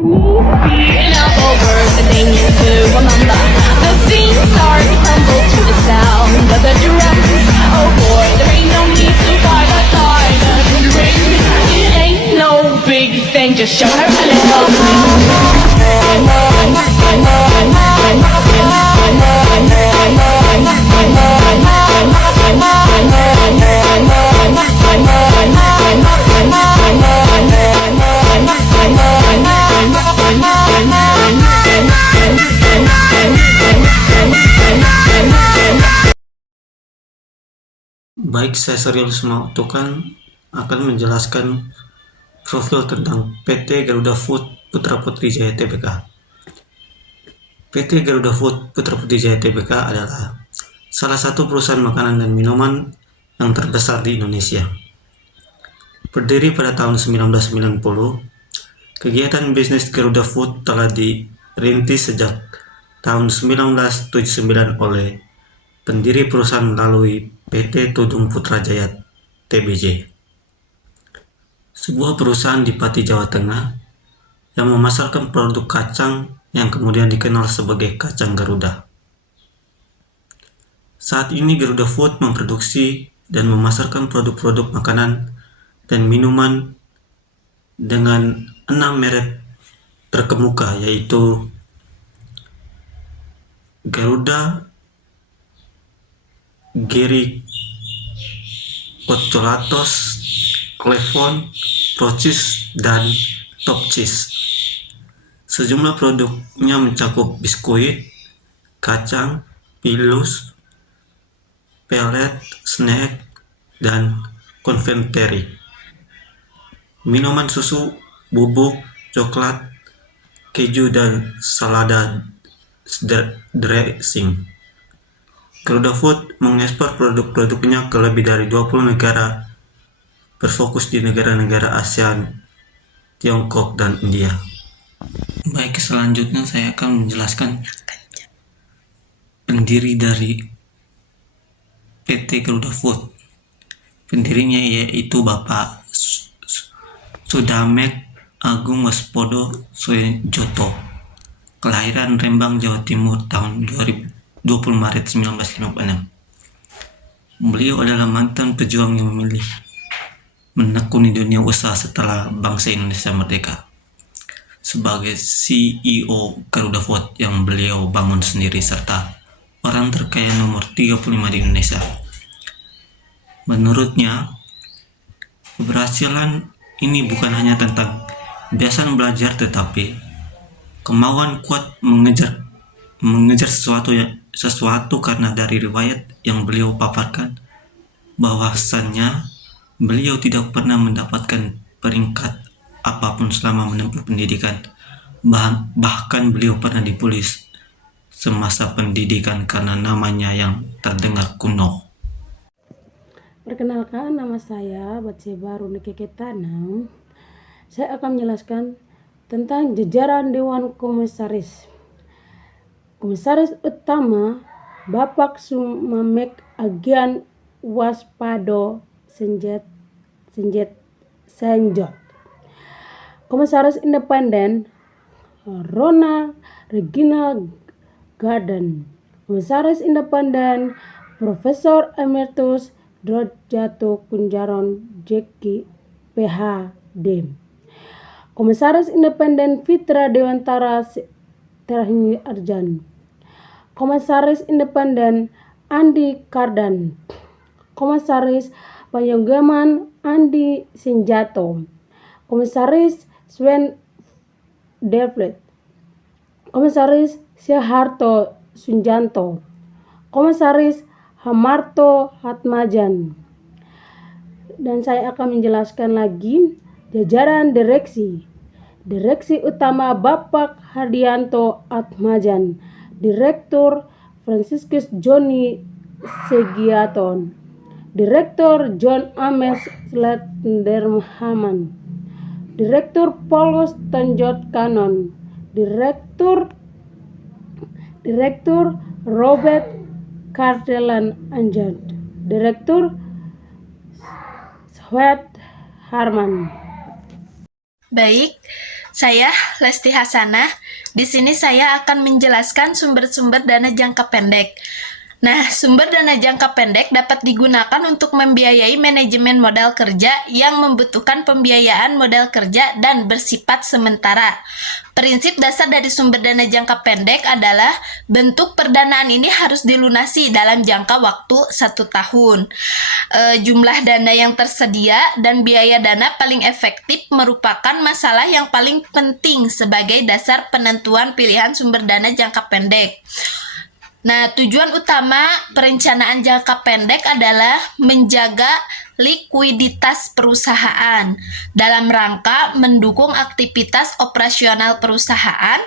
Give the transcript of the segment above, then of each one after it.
An elbow bird, the thing is to remember. The scene start to crumble to the sound of the drums. Oh boy, there ain't no need to fight a silent ring. It ain't no big thing, just show her a little Baik, saya serius mewaktukan akan menjelaskan profil tentang PT Garuda Food Putra Putri Jaya Tbk. PT Garuda Food Putra Putri Jaya Tbk adalah salah satu perusahaan makanan dan minuman yang terbesar di Indonesia. Berdiri pada tahun 1990, kegiatan bisnis Garuda Food telah dirintis sejak tahun 1979 oleh pendiri perusahaan melalui PT Tudung Putra Jaya Tbj, sebuah perusahaan di Pati, Jawa Tengah yang memasarkan produk kacang yang kemudian dikenal sebagai kacang Garuda. Saat ini Garuda Food memproduksi dan memasarkan produk-produk makanan dan minuman dengan 6 merek terkemuka, yaitu Garuda, Geri Kocholatos, Klefon, Procis, dan Top Cheese. Sejumlah produknya mencakup biskuit, kacang, pilus, pelet, snack, dan konfeiteri, minuman susu, bubuk, coklat, keju, dan salada dressing. Garuda Food mengekspor produk-produknya ke lebih dari 20 negara, berfokus di negara-negara ASEAN, Tiongkok, dan India. Baik, selanjutnya saya akan menjelaskan pendiri dari PT Garuda Food. Pendirinya yaitu Bapak Sudamek Agung Waspodo Soejoto, kelahiran Rembang, Jawa Timur tahun 20 Maret 1956. Beliau adalah mantan pejuang yang memilih menekuni dunia usaha setelah bangsa Indonesia merdeka. Sebagai CEO Garuda Food yang beliau bangun sendiri serta orang terkaya nomor 35 di Indonesia. Menurutnya, keberhasilan ini bukan hanya tentang kebiasaan belajar, tetapi kemauan kuat mengejar sesuatu karena dari riwayat yang beliau paparkan bahwasannya beliau tidak pernah mendapatkan peringkat apapun selama menempuh pendidikan. Bahkan beliau pernah dibully semasa pendidikan karena namanya yang terdengar kuno. Perkenalkan, nama saya Batseba Runike Tanam. Saya akan menjelaskan tentang jajaran Dewan Komisaris. Komisaris Utama Bapak Sumamek Agian Waspado Senjot. Komisaris Independen Ronald Reginald Garden. Komisaris Independen Profesor Emeritus Drodjato Kunjaron Jeki PhD. Komisaris Independen Fitra Dewantara Terahini Arjan. Komisaris Independen Andi Kardan. Komisaris Payogaman Andi Senjato. Komisaris Sven Devlet. Komisaris Syharto Sunjanto. Komisaris Hamarto Hatmajan. Dan saya akan menjelaskan lagi jajaran direksi. Direksi Utama Bapak Hardianto Atmajan. Direktur Franciscus Joni Segiaton. Direktur John Ames Slenderhaman. Direktur Paulus Tanjot Kanon. Direktur Robert Kardelan Anjad. Direktur Swet Harman. Baik, Saya Lesti Hasanah. Di sini saya akan menjelaskan sumber-sumber dana jangka pendek. Nah, sumber dana jangka pendek dapat digunakan untuk membiayai manajemen modal kerja yang membutuhkan pembiayaan modal kerja dan bersifat sementara. Prinsip dasar dari sumber dana jangka pendek adalah bentuk perdanaan ini harus dilunasi dalam jangka waktu 1 tahun. Jumlah dana yang tersedia dan biaya dana paling efektif merupakan masalah yang paling penting sebagai dasar penentuan pilihan sumber dana jangka pendek. Nah, tujuan utama perencanaan jangka pendek adalah menjaga likuiditas perusahaan dalam rangka mendukung aktivitas operasional perusahaan.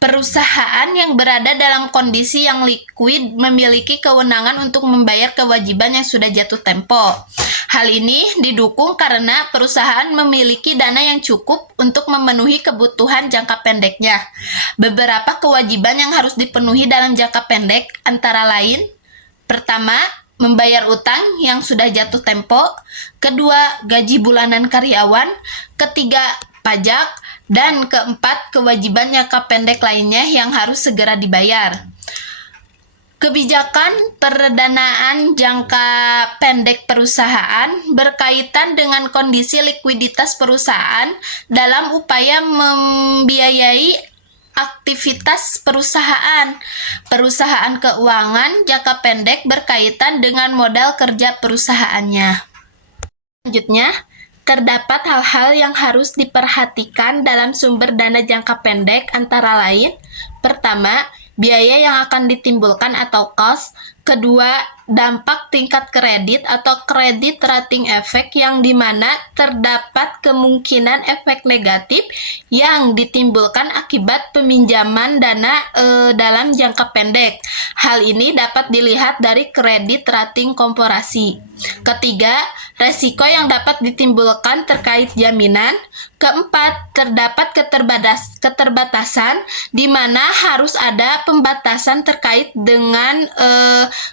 Perusahaan yang berada dalam kondisi yang likuid memiliki kewenangan untuk membayar kewajiban yang sudah jatuh tempo. Hal ini didukung karena perusahaan memiliki dana yang cukup untuk memenuhi kebutuhan jangka pendeknya. Beberapa kewajiban yang harus dipenuhi dalam jangka pendek antara lain: pertama, membayar utang yang sudah jatuh tempo; kedua, gaji bulanan karyawan; ketiga, pajak; dan keempat, kewajiban jangka pendek lainnya yang harus segera dibayar. Kebijakan perdanaan jangka pendek perusahaan berkaitan dengan kondisi likuiditas perusahaan dalam upaya membiayai aktivitas perusahaan. Perusahaan keuangan jangka pendek berkaitan dengan modal kerja perusahaannya. Selanjutnya, terdapat hal-hal yang harus diperhatikan dalam sumber dana jangka pendek antara lain: pertama, biaya yang akan ditimbulkan atau cost; kedua, dampak tingkat kredit atau credit rating effect yang dimana terdapat kemungkinan efek negatif yang ditimbulkan akibat peminjaman dana dalam jangka pendek. Hal ini dapat dilihat dari kredit rating komparasi. Ketiga, resiko yang dapat ditimbulkan terkait jaminan. Keempat, terdapat keterbatasan di mana harus ada pembatasan terkait dengan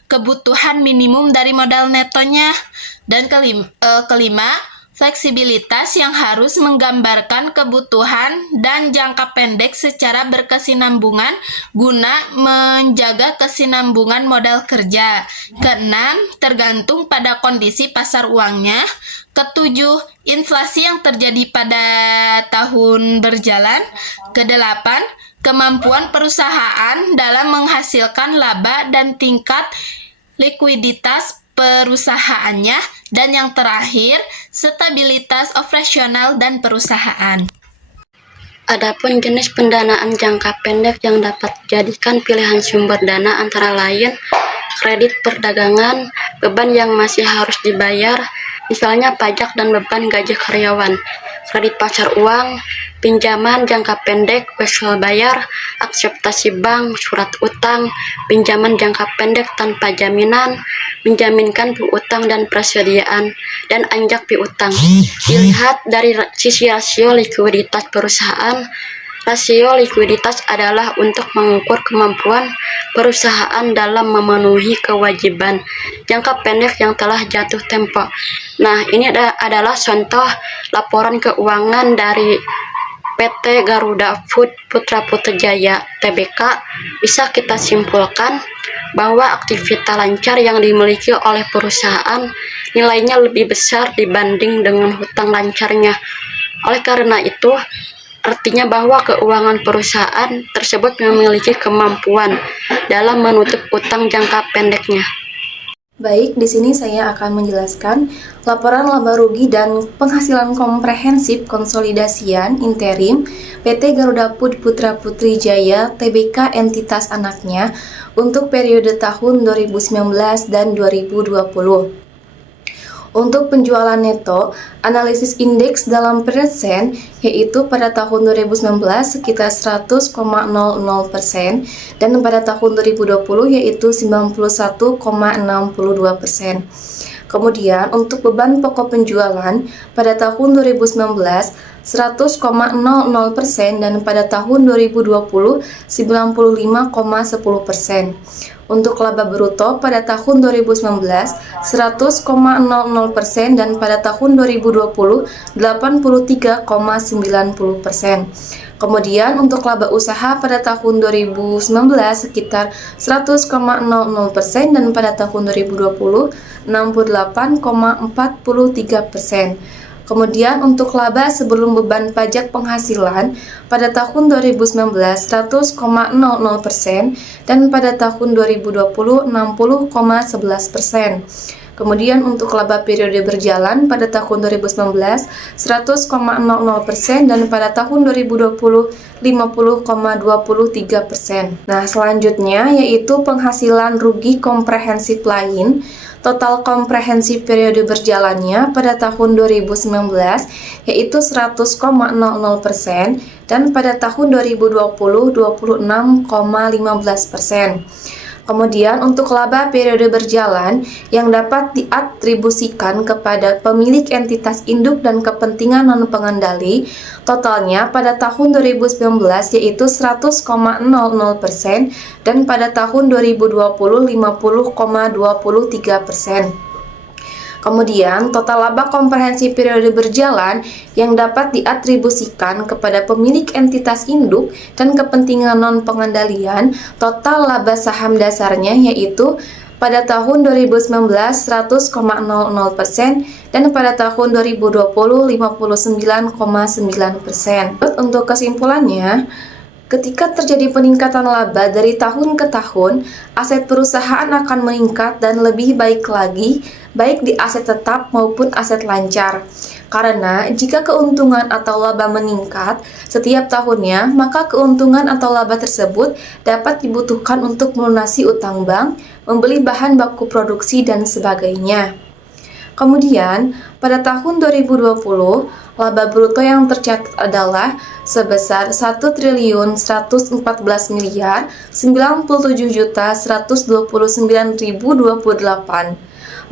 kebutuhan minimum dari modal netonya. Dan kelima, fleksibilitas yang harus menggambarkan kebutuhan dan jangka pendek secara berkesinambungan guna menjaga kesinambungan modal kerja. Keenam, tergantung pada kondisi pasar uangnya. Ketujuh, inflasi yang terjadi pada tahun berjalan. Kedelapan, kemampuan perusahaan dalam menghasilkan laba dan tingkat likuiditas perusahaannya. Dan yang terakhir, stabilitas operasional dan perusahaan. Adapun jenis pendanaan jangka pendek yang dapat dijadikan pilihan sumber dana antara lain kredit perdagangan, beban yang masih harus dibayar, misalnya pajak dan beban gaji karyawan, kredit pasar uang, pinjaman jangka pendek, wesel bayar, akseptasi bank, surat utang, pinjaman jangka pendek tanpa jaminan, menjaminkan piutang dan persediaan, dan anjak piutang. Dilihat dari sisi rasio likuiditas perusahaan, rasio likuiditas adalah untuk mengukur kemampuan perusahaan dalam memenuhi kewajiban jangka pendek yang telah jatuh tempo. Nah, ini adalah contoh laporan keuangan dari PT Garuda Food Putra Putrajaya Tbk. Bisa kita simpulkan bahwa aktivitas lancar yang dimiliki oleh perusahaan nilainya lebih besar dibanding dengan hutang lancarnya. Oleh karena itu, artinya bahwa keuangan perusahaan tersebut memiliki kemampuan dalam menutup utang jangka pendeknya. Baik, di sini saya akan menjelaskan laporan laba rugi dan penghasilan komprehensif konsolidasian interim PT Garuda Food Putra Putri Jaya Tbk entitas anaknya untuk periode tahun 2019 dan 2020. Untuk penjualan neto, analisis indeks dalam persen yaitu pada tahun 2019 sekitar 100,00% dan pada tahun 2020 yaitu 91,62%. Kemudian untuk beban pokok penjualan pada tahun 2019 100,00% dan pada tahun 2020 95,10%. Untuk laba bruto pada tahun 2019 100,00% dan pada tahun 2020 83,90%. Kemudian untuk laba usaha pada tahun 2019 sekitar 100,00% dan pada tahun 2020 68,43%. Kemudian untuk laba sebelum beban pajak penghasilan pada tahun 2019 100,00% dan pada tahun 2020 60,11%. Kemudian untuk laba periode berjalan pada tahun 2019 100,00% dan pada tahun 2020 50,23%. Nah, selanjutnya yaitu penghasilan rugi komprehensif lain. Total komprehensif periode berjalannya pada tahun 2019 yaitu 100,00% dan pada tahun 2020 26,15%. Kemudian untuk laba periode berjalan yang dapat diatribusikan kepada pemilik entitas induk dan kepentingan non-pengendali, totalnya pada tahun 2019 yaitu 100,00% dan pada tahun 2020 50,23%. Kemudian, total laba komprehensif periode berjalan yang dapat diatribusikan kepada pemilik entitas induk dan kepentingan non-pengendalian, total laba saham dasarnya yaitu pada tahun 2019 100,00% dan pada tahun 2020 59,9%. Untuk kesimpulannya, ketika terjadi peningkatan laba dari tahun ke tahun, aset perusahaan akan meningkat dan lebih baik lagi, baik di aset tetap maupun aset lancar. Karena jika keuntungan atau laba meningkat setiap tahunnya, maka keuntungan atau laba tersebut dapat dibutuhkan untuk melunasi utang bank, membeli bahan baku produksi, dan sebagainya. Kemudian, pada tahun 2020, laba bruto yang tercatat adalah sebesar 1.197.129.028,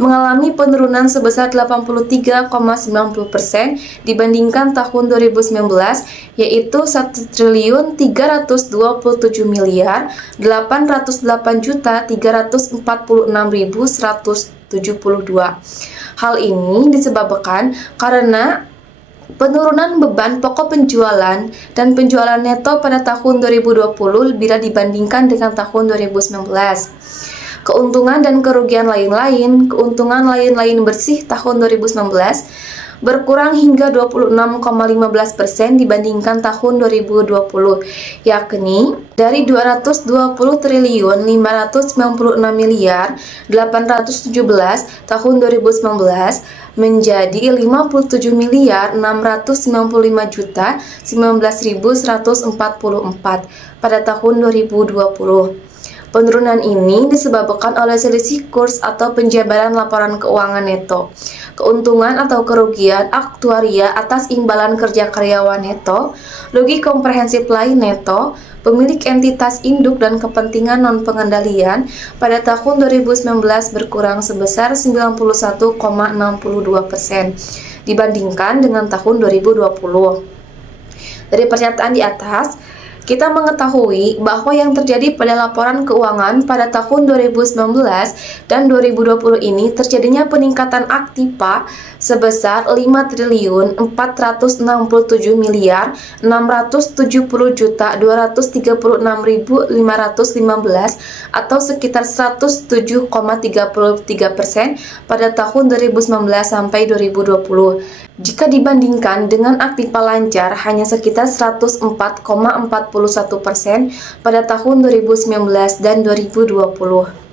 mengalami penurunan sebesar 83,90% dibandingkan tahun 2019, yaitu 1.308.346.172. Hal ini disebabkan karena penurunan beban pokok penjualan dan penjualan neto pada tahun 2020 bila dibandingkan dengan tahun 2019. Keuntungan dan kerugian lain-lain, keuntungan lain-lain bersih tahun 2019 berkurang hingga 26,15% dibandingkan tahun 2020, yakni dari 220.596.817 tahun 2019 menjadi 57.695.019.144 pada tahun 2020. Penurunan ini disebabkan oleh selisih kurs atau penjabaran laporan keuangan neto, keuntungan atau kerugian aktuaria atas imbalan kerja karyawan neto, rugi komprehensif lain neto, pemilik entitas induk dan kepentingan non-pengendalian pada tahun 2019 berkurang sebesar 91,62% dibandingkan dengan tahun 2020. Dari pernyataan di atas, kita mengetahui bahwa yang terjadi pada laporan keuangan pada tahun 2019 dan 2020 ini terjadinya peningkatan aktiva sebesar 5.460.670.236.515 atau sekitar 107,33% pada tahun 2019 sampai 2020. Jika dibandingkan dengan aktiva lancar hanya sekitar 104,41% pada tahun 2019 dan 2020.